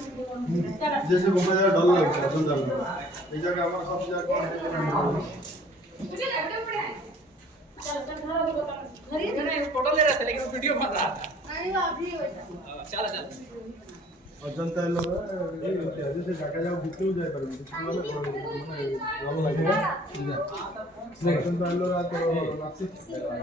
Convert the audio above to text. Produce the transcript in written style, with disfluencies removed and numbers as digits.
जैसे घूमने जाना डर लगता है सुंदर में एक जगह हमारा सब जगह फोटो ले रहा था लेकिन वीडियो बन रहा था। चल चल अजंता लोग जैसे जाके जाओ बीच में जाए पर लगेगा अजंता लोग रात वापसी हो जाए